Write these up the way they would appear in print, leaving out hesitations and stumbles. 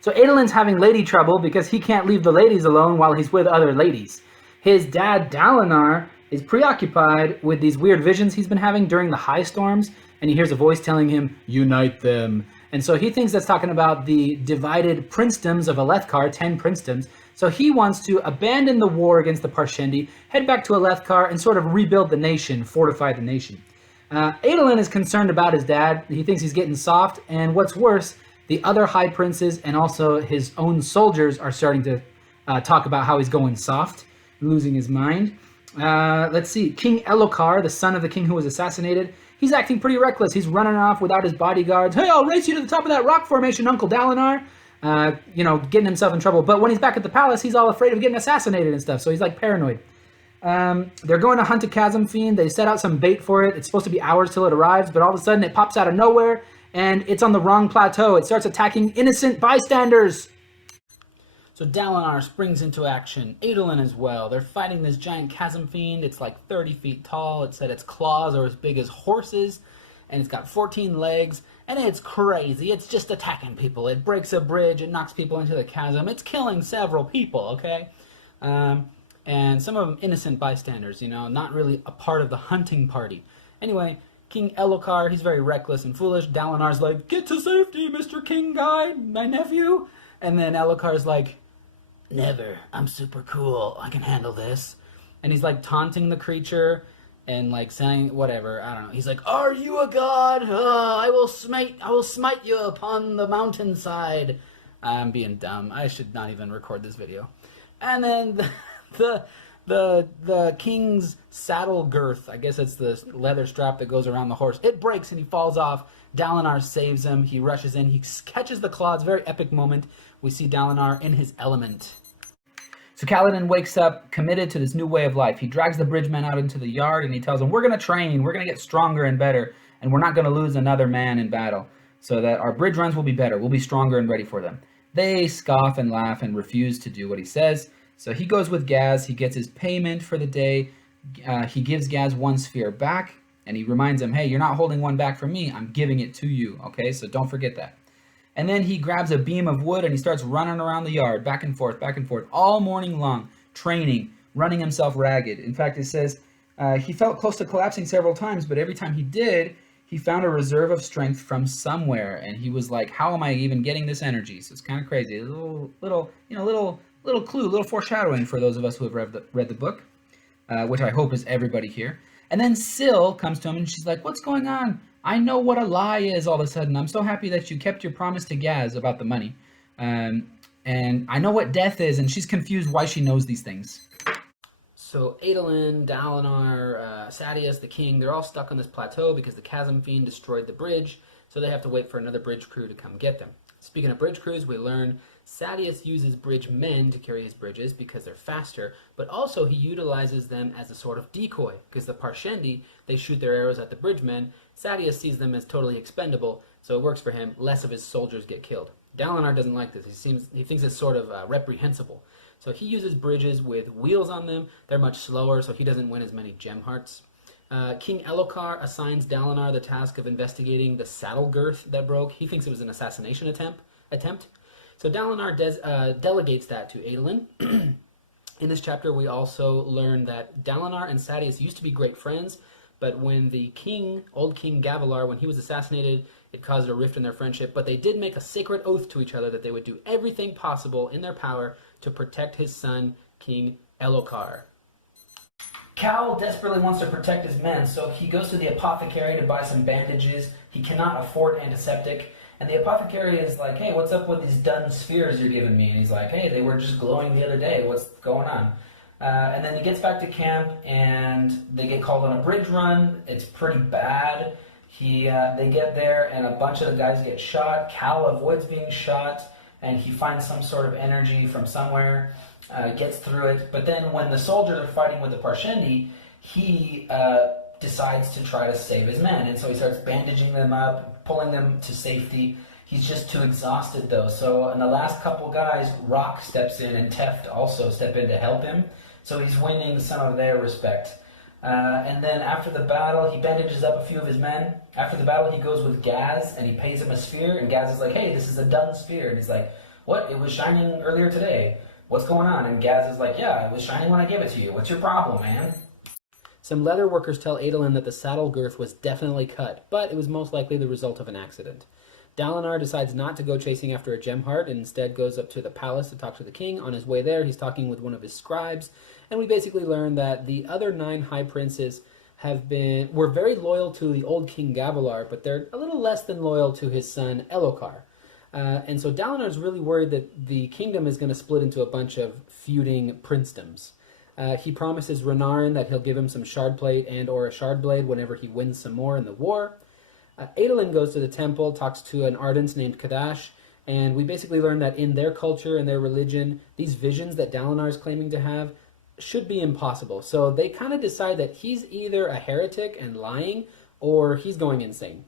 So Adolin's having lady trouble because he can't leave the ladies alone while he's with other ladies. His dad, Dalinar, is preoccupied with these weird visions he's been having during the high storms, and he hears a voice telling him, "Unite them." And so he thinks that's talking about the divided princedoms of Alethkar, 10 princedoms. So he wants to abandon the war against the Parshendi, head back to Alethkar, and sort of rebuild the nation, fortify the nation. Adolin is concerned about his dad. He thinks he's getting soft, and what's worse, the other high princes and also his own soldiers are starting to talk about how he's going soft, losing his mind. Let's see, King Elokar, the son of the king who was assassinated, he's acting pretty reckless. He's running off without his bodyguards. "Hey, I'll race you to the top of that rock formation, Uncle Dalinar." Getting himself in trouble. But when he's back at the palace, he's all afraid of getting assassinated and stuff, so he's like paranoid. They're going to hunt a chasm fiend. They set out some bait for it. It's supposed to be hours till it arrives, but all of a sudden it pops out of nowhere, and it's on the wrong plateau. It starts attacking innocent bystanders. So Dalinar springs into action. Adolin as well. They're fighting this giant chasm fiend. It's like 30 feet tall. It said its claws are as big as horses, and it's got 14 legs, and it's crazy. It's just attacking people. It breaks a bridge. It knocks people into the chasm. It's killing several people, okay? And some of them innocent bystanders, not really a part of the hunting party. Anyway, King Elokar, he's very reckless and foolish. Dalinar's like, "Get to safety, Mr. King Guy, my nephew." And then Elokar's like, "Never. I'm super cool. I can handle this." And he's like taunting the creature and like saying whatever. I don't know. He's like, "Are you a god? I will smite you upon the mountainside." I'm being dumb. I should not even record this video. And then the king's saddle girth, I guess it's the leather strap that goes around the horse, it breaks and he falls off. Dalinar saves him. He rushes in. He catches the claw. It's a very epic moment. We see Dalinar in his element. So Kaladin wakes up committed to this new way of life. He drags the bridgemen out into the yard and he tells them, "We're going to train. We're going to get stronger and better, and we're not going to lose another man in battle, so that our bridge runs will be better. We'll be stronger and ready for them." They scoff and laugh and refuse to do what he says. So he goes with Gaz. He gets his payment for the day. He gives Gaz one sphere back, and he reminds him, "Hey, you're not holding one back from me. I'm giving it to you, okay? So don't forget that." And then he grabs a beam of wood and he starts running around the yard, back and forth, all morning long, training, running himself ragged. In fact, it says he felt close to collapsing several times, but every time he did, he found a reserve of strength from somewhere, and he was like, "How am I even getting this energy?" So it's kind of crazy. A little clue, little foreshadowing for those of us who have read the book, which I hope is everybody here. And then Syl comes to him and she's like, "What's going on? I know what a lie is all of a sudden. I'm so happy that you kept your promise to Gaz about the money. And I know what death is," and she's confused why she knows these things. So Adolin, Dalinar, Sadeas, the king, they're all stuck on this plateau because the chasm fiend destroyed the bridge, so they have to wait for another bridge crew to come get them. Speaking of bridge crews, we learn Sadeas uses bridge men to carry his bridges because they're faster, but also he utilizes them as a sort of decoy, because the Parshendi, they shoot their arrows at the bridgemen. Sadeas sees them as totally expendable, so it works for him. Less of his soldiers get killed. Dalinar doesn't like this. He thinks it's sort of reprehensible. So he uses bridges with wheels on them. They're much slower, so he doesn't win as many gem hearts. King Elokar assigns Dalinar the task of investigating the saddle girth that broke. He thinks it was an assassination attempt. So Dalinar delegates that to Adolin. In this chapter, we also learn that Dalinar and Sadeas used to be great friends, but when the old King Gavilar, when he was assassinated, it caused a rift in their friendship, but they did make a sacred oath to each other that they would do everything possible in their power to protect his son, King Elokar. Cal desperately wants to protect his men, so he goes to the apothecary to buy some bandages. He cannot afford antiseptic, and the apothecary is like, "Hey, what's up with these dun spheres you're giving me?" And he's like, "Hey, they were just glowing the other day. What's going on?" And then he gets back to camp, and they get called on a bridge run. It's pretty bad. They get there, and a bunch of the guys get shot. Cal avoids being shot, and he finds some sort of energy from somewhere, gets through it. But then when the soldiers are fighting with the Parshendi, he decides to try to save his men. And so he starts bandaging them up, pulling them to safety. He's just too exhausted, though. So in the last couple guys, Rock steps in, and Teft also step in to help him. So he's winning some of their respect. And then after the battle, he bandages up a few of his men. After the battle, he goes with Gaz, and he pays him a sphere. And Gaz is like, "Hey, this is a done sphere." And he's like, What? It was shining earlier today. What's going on? And Gaz is like, yeah, it was shining when I gave it to you. What's your problem, man? Some leather workers tell Adolin that the saddle girth was definitely cut, but it was most likely the result of an accident. Dalinar decides not to go chasing after a gem heart and instead goes up to the palace to talk to the king. On his way there, he's talking with one of his scribes, and we basically learn that the other 9 high princes were very loyal to the old King Gavilar, but they're a little less than loyal to his son Elhokar. And so Dalinar is really worried that the kingdom is going to split into a bunch of feuding princedoms. He promises Renarin that he'll give him some Shardblade and or a Shardblade whenever he wins some more in the war. Adolin goes to the temple, talks to an Ardent named Kadash, and we basically learn that in their culture and their religion, these visions that Dalinar is claiming to have should be impossible. So they kind of decide that he's either a heretic and lying, or he's going insane.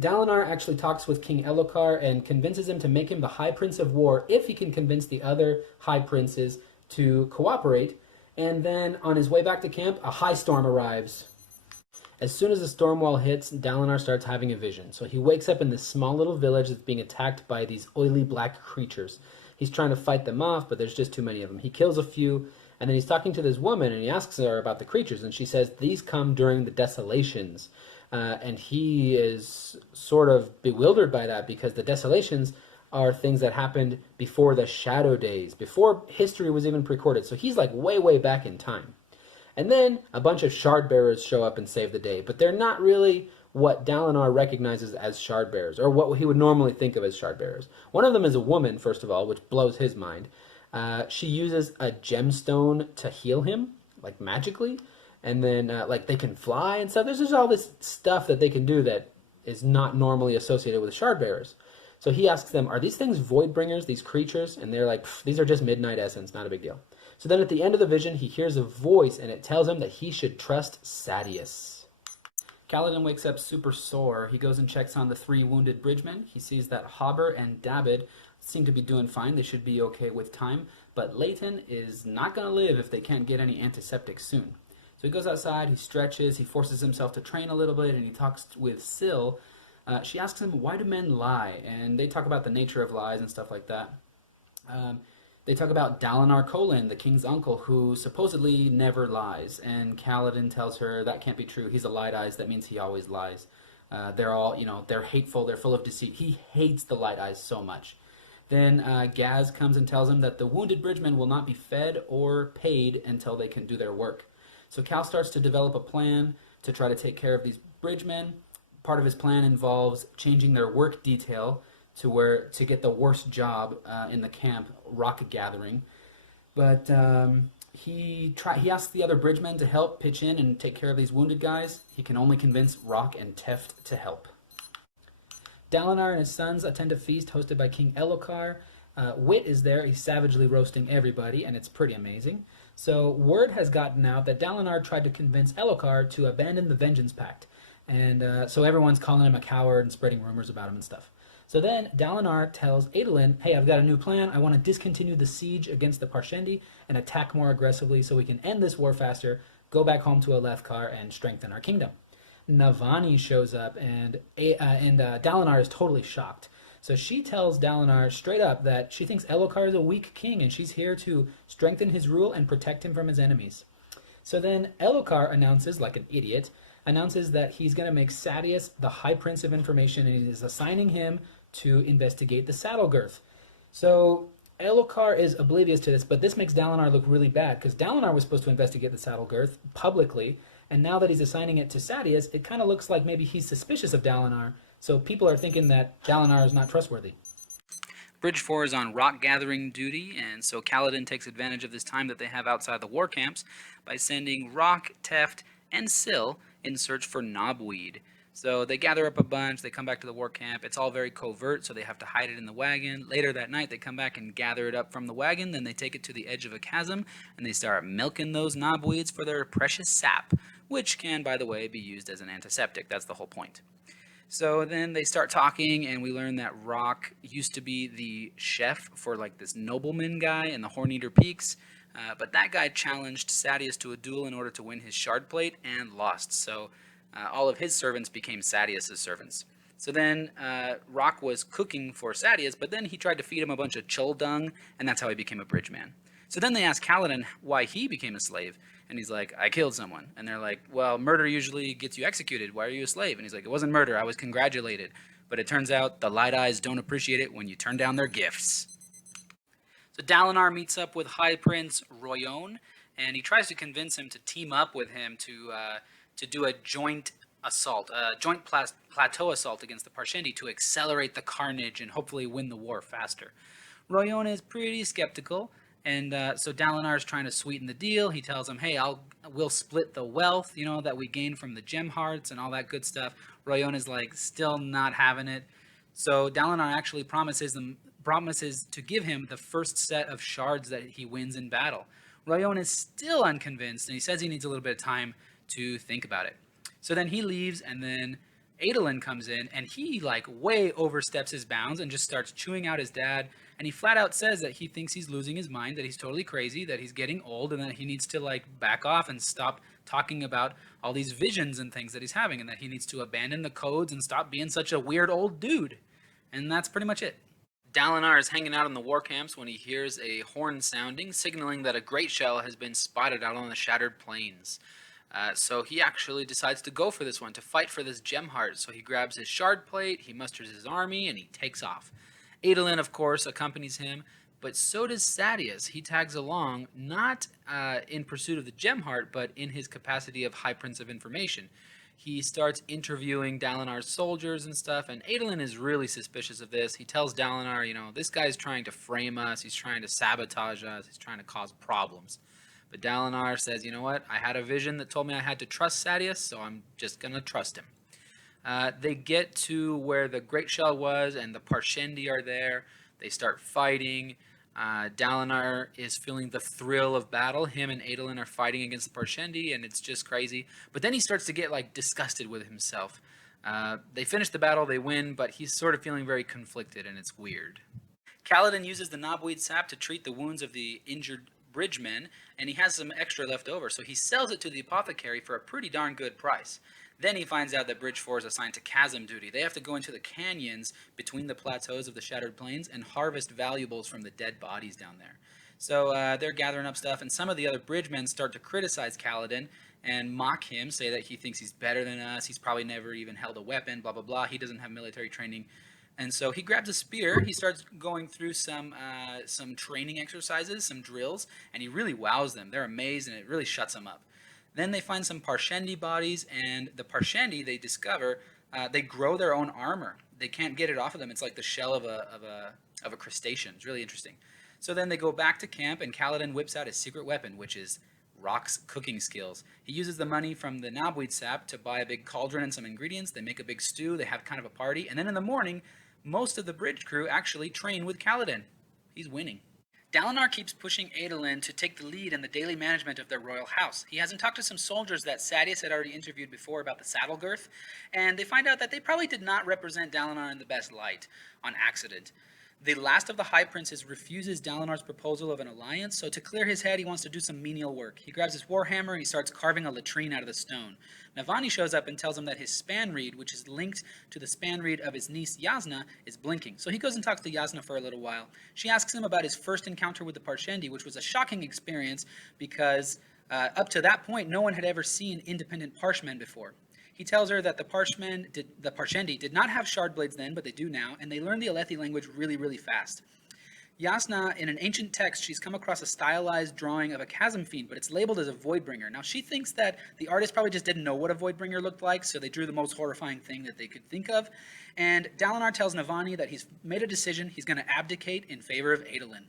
Dalinar actually talks with King Elhokar and convinces him to make him the High Prince of War if he can convince the other High Princes to cooperate. And then on his way back to camp, a high storm arrives. As soon as the storm wall hits, Dalinar starts having a vision. So he wakes up in this small little village that's being attacked by these oily black creatures. He's trying to fight them off, but there's just too many of them. He kills a few, and then he's talking to this woman, and he asks her about the creatures, and she says these come during the desolations. And he is sort of bewildered by that because the desolations are things that happened before the Shadow Days, before history was even recorded. So he's like way, way back in time. And then a bunch of Shardbearers show up and save the day, but they're not really what Dalinar recognizes as Shardbearers, or what he would normally think of as Shardbearers. One of them is a woman, first of all, which blows his mind. She uses a gemstone to heal him, like magically, and then like they can fly and stuff. There's just all this stuff that they can do that is not normally associated with Shardbearers. So he asks them, are these things Voidbringers, these creatures? And they're like, these are just Midnight Essence, not a big deal. So then at the end of the vision, he hears a voice, and it tells him that he should trust Sadeas. Kaladin wakes up super sore. He goes and checks on the 3 wounded bridgemen. He sees that Hobber and Dabid seem to be doing fine. They should be okay with time. But Leighton is not going to live if they can't get any antiseptic soon. So he goes outside, he stretches, he forces himself to train a little bit, and he talks with Syl. She asks him, why do men lie? And they talk about the nature of lies and stuff like that. They talk about Dalinar Kholin, the king's uncle, who supposedly never lies. And Kaladin tells her that can't be true. He's a light eyes. That means he always lies. They're all, they're hateful. They're full of deceit. He hates the light eyes so much. Then Gaz comes and tells him that the wounded bridgemen will not be fed or paid until they can do their work. So Cal starts to develop a plan to try to take care of these bridgemen. Part of his plan involves changing their work detail to get the worst job in the camp, rock gathering. But he asks the other bridgemen to help pitch in and take care of these wounded guys. He can only convince Rock and Teft to help. Dalinar and his sons attend a feast hosted by King Elhokar. Wit is there. He's savagely roasting everybody, and it's pretty amazing. So word has gotten out that Dalinar tried to convince Elhokar to abandon the Vengeance Pact. And so everyone's calling him a coward and spreading rumors about him and stuff. So then Dalinar tells Adolin, hey, I've got a new plan. I want to discontinue the siege against the Parshendi and attack more aggressively so we can end this war faster, go back home to Alethkar, and strengthen our kingdom. Navani shows up, and Dalinar is totally shocked. So she tells Dalinar straight up that she thinks Elhokar is a weak king, and she's here to strengthen his rule and protect him from his enemies. So then Elhokar announces, like an idiot, that he's going to make Sadeas the High Prince of Information, and he is assigning him to investigate the saddle girth. So Elhokar is oblivious to this, but this makes Dalinar look really bad, because Dalinar was supposed to investigate the saddle girth publicly, and now that he's assigning it to Sadeas, it kind of looks like maybe he's suspicious of Dalinar, so people are thinking that Dalinar is not trustworthy. Bridge 4 is on rock gathering duty, and so Kaladin takes advantage of this time that they have outside the war camps by sending Rock, Teft, and Syl in search for knobweed. So they gather up a bunch, they come back to the war camp. It's all very covert, so they have to hide it in the wagon. Later that night, they come back and gather it up from the wagon, then they take it to the edge of a chasm, and they start milking those knobweeds for their precious sap, which can, by the way, be used as an antiseptic. That's the whole point. So then they start talking, and we learn that Rock used to be the chef for like this nobleman guy in the Horneater Peaks, but that guy challenged Sadeas to a duel in order to win his Shardblade and lost. So all of his servants became Sadeas' servants. So then Rock was cooking for Sadeas, but then he tried to feed him a bunch of chul dung, and that's how he became a bridgeman. So then they ask Kaladin why he became a slave, and he's like, I killed someone. And they're like, well, murder usually gets you executed. Why are you a slave? And he's like, it wasn't murder. I was congratulated. But it turns out the light eyes don't appreciate it when you turn down their gifts. So Dalinar meets up with High Prince Royon, and he tries to convince him to team up with him to do a joint assault, a joint plateau assault against the Parshendi to accelerate the carnage and hopefully win the war faster. Royon is pretty skeptical, and so Dalinar is trying to sweeten the deal. He tells him, hey, we'll split the wealth, that we gain from the gem hearts and all that good stuff. Royon is like still not having it. So Dalinar actually promises to give him the first set of shards that he wins in battle. Royon is still unconvinced, and he says he needs a little bit of time to think about it. So then he leaves, and then Adolin comes in, and he way oversteps his bounds and just starts chewing out his dad. And he flat out says that he thinks he's losing his mind, that he's totally crazy, that he's getting old, and that he needs to back off and stop talking about all these visions and things that he's having, and that he needs to abandon the codes and stop being such a weird old dude. And that's pretty much it. Dalinar is hanging out in the war camps when he hears a horn sounding, signaling that a great shell has been spotted out on the Shattered Plains. So he actually decides to go for this one, to fight for this gem heart. So he grabs his shard plate, he musters his army, and he takes off. Adolin, of course, accompanies him, but so does Sadeas. He tags along, not in pursuit of the gem heart, but in his capacity of High Prince of Information. He starts interviewing Dalinar's soldiers and stuff, and Adolin is really suspicious of this. He tells Dalinar, this guy's trying to frame us, he's trying to sabotage us, he's trying to cause problems. But Dalinar says, you know what, I had a vision that told me I had to trust Sadeas, so I'm just going to trust him. They get to where the Great Shell was, and the Parshendi are there. They start fighting. Dalinar is feeling the thrill of battle. Him and Adolin are fighting against the Parshendi, and it's just crazy. But then he starts to get disgusted with himself. They finish the battle, they win, but he's sort of feeling very conflicted, and it's weird. Kaladin uses the knobweed sap to treat the wounds of the injured bridgemen, and he has some extra left over, so he sells it to the apothecary for a pretty darn good price. Then he finds out that Bridge 4 is assigned to chasm duty. They have to go into the canyons between the plateaus of the Shattered Plains and harvest valuables from the dead bodies down there. So they're gathering up stuff, and some of the other bridgemen start to criticize Kaladin and mock him, say that he thinks he's better than us, he's probably never even held a weapon, blah, blah, blah, he doesn't have military training. And so he grabs a spear, he starts going through some training exercises, some drills, and he really wows them. They're amazed, and it really shuts them up. Then they find some Parshendi bodies, and the Parshendi, they discover, they grow their own armor. They can't get it off of them. It's like the shell of a crustacean. It's really interesting. So then they go back to camp, and Kaladin whips out his secret weapon, which is Rock's cooking skills. He uses the money from the knobweed sap to buy a big cauldron and some ingredients. They make a big stew. They have kind of a party. And then in the morning, most of the bridge crew actually train with Kaladin. He's winning. Dalinar keeps pushing Adolin to take the lead in the daily management of their royal house. He has him talk to some soldiers that Sadeas had already interviewed before about the saddle girth, and they find out that they probably did not represent Dalinar in the best light on accident. The last of the High Princes refuses Dalinar's proposal of an alliance, so to clear his head, he wants to do some menial work. He grabs his warhammer and he starts carving a latrine out of the stone. Navani shows up and tells him that his span reed, which is linked to the span reed of his niece Yasna, is blinking. So he goes and talks to Yasna for a little while. She asks him about his first encounter with the Parshendi, which was a shocking experience because up to that point, no one had ever seen independent Parshmen before. He tells her that the Parshendi did not have Shardblades then, but they do now, and they learned the Alethi language really, really fast. Yasna, in an ancient text, she's come across a stylized drawing of a chasm fiend, but it's labeled as a Voidbringer. Now, she thinks that the artist probably just didn't know what a Voidbringer looked like, so they drew the most horrifying thing that they could think of. And Dalinar tells Navani that he's made a decision, he's going to abdicate in favor of Adolin.